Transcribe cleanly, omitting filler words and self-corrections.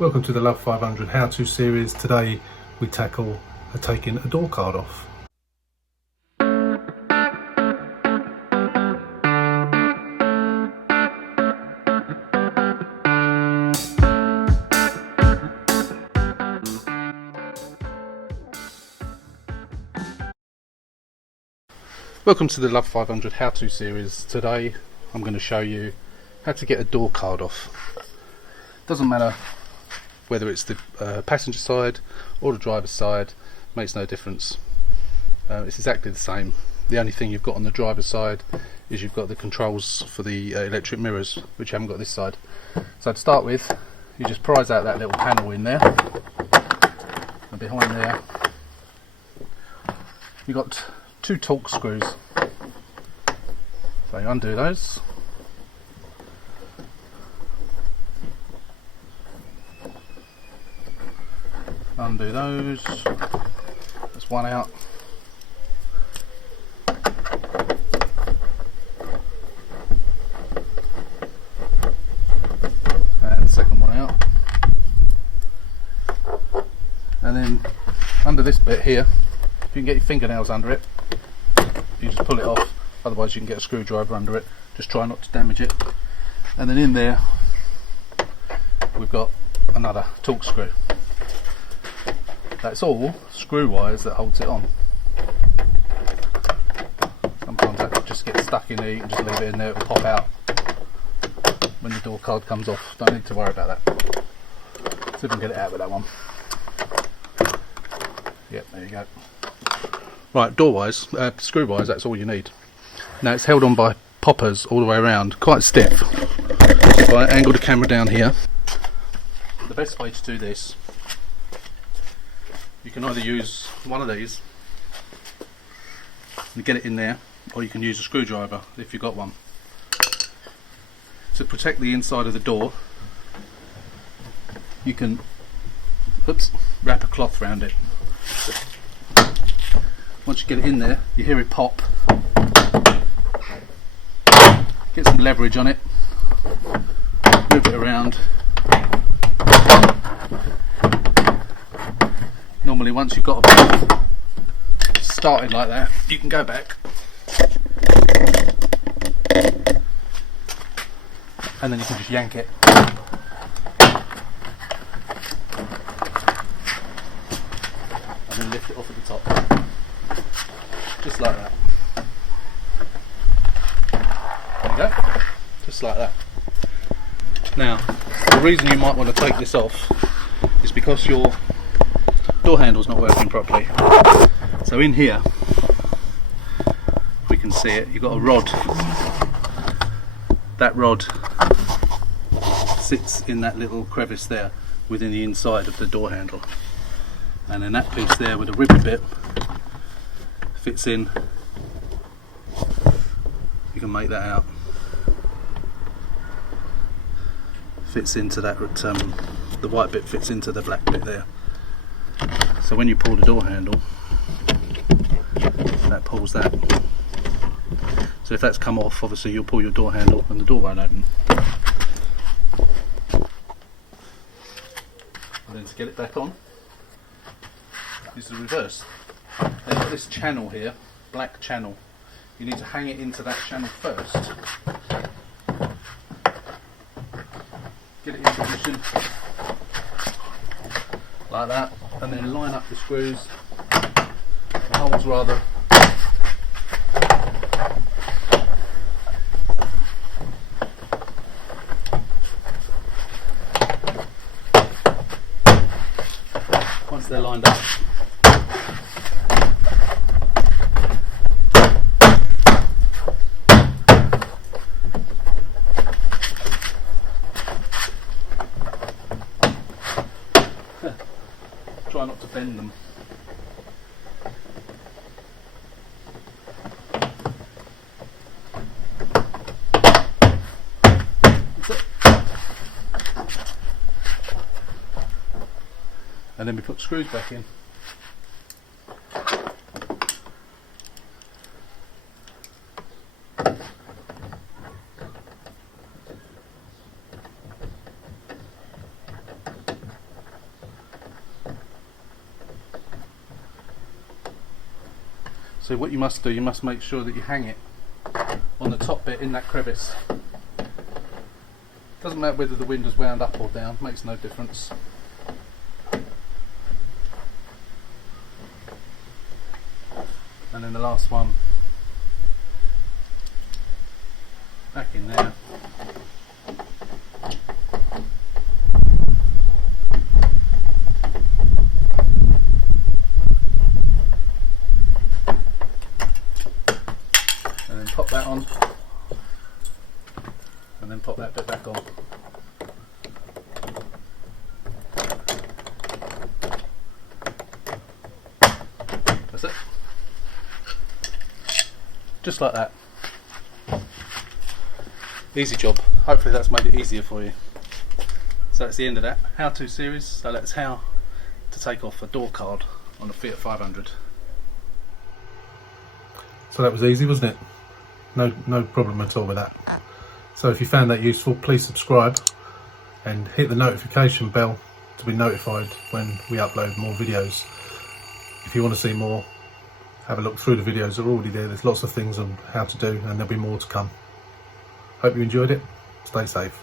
Welcome to the Love 500 how-to series. Today we tackle taking a door card off. Welcome to the Love 500 how-to series. Today I'm going to show you how to get a door card off. Doesn't matter whether it's the passenger side or the driver's side, makes no difference. It's exactly the same. The only thing you've got on the driver's side is you've got the controls for the electric mirrors, which you haven't got this side. So to start with, you just prise out that little panel in there, and behind there you've got two torque screws. So you undo those. Undo those. That's one out. And the second one out. And then under this bit here, if you can get your fingernails under it, you just pull it off. Otherwise you can get a screwdriver under it. Just try not to damage it. And then in there we've got another torque screw. That's all screw wires that holds it on. Sometimes that just gets stuck in there. You can just leave it in there, it'll pop out when the door card comes off. Don't need to worry about that. See if we can get it out with that one. Yep, there you go. Right, door wise, screw wise, that's all you need. Now it's held on by poppers all the way around, quite stiff. If I angle the camera down here, the best way to do this, you can either use one of these and get it in there, or you can use a screwdriver if you've got one. To protect the inside of the door, you can wrap a cloth around it. Once you get it in there, you hear it pop. Get some leverage on it, move it around. Normally once you've got a started like that, you can go back and then you can just yank it. And then lift it off at the top. Just like that. There you go. Just like that. Now, the reason you might want to take this off is because your door handle's not working properly. So in here, we can see it, you've got a rod. That rod sits in that little crevice there within the inside of the door handle. And then that piece there with the ribbon bit fits in. You can make that out. Fits into that, the white bit fits into the black bit there. So when you pull the door handle, that pulls that. So if that's come off, obviously you'll pull your door handle and the door won't open. And then to get it back on is the reverse. They've got this channel here, black channel. You need to hang it into that channel first. Get it in position like that, and then line up the screws, the holes rather. Once they're lined up, try not to bend them. That's it. And then we put screws back in. So what you must do, you must make sure that you hang it on the top bit in that crevice. Doesn't matter whether the window's wound up or down, makes no difference. And then the last one back in there. And then pop that on, and then pop that bit back on. That's it. Just like that. Easy job. Hopefully that's made it easier for you. So that's the end of that how-to series. So that's how to take off a door card on a Fiat 500. So that was easy, wasn't it? No problem at all with that. So if you found that useful, please subscribe and hit the notification bell to be notified when we upload more videos. If you want to see more, have a look through the videos that are already there. There's lots of things on how to do, and there'll be more to come. Hope you enjoyed it. Stay safe.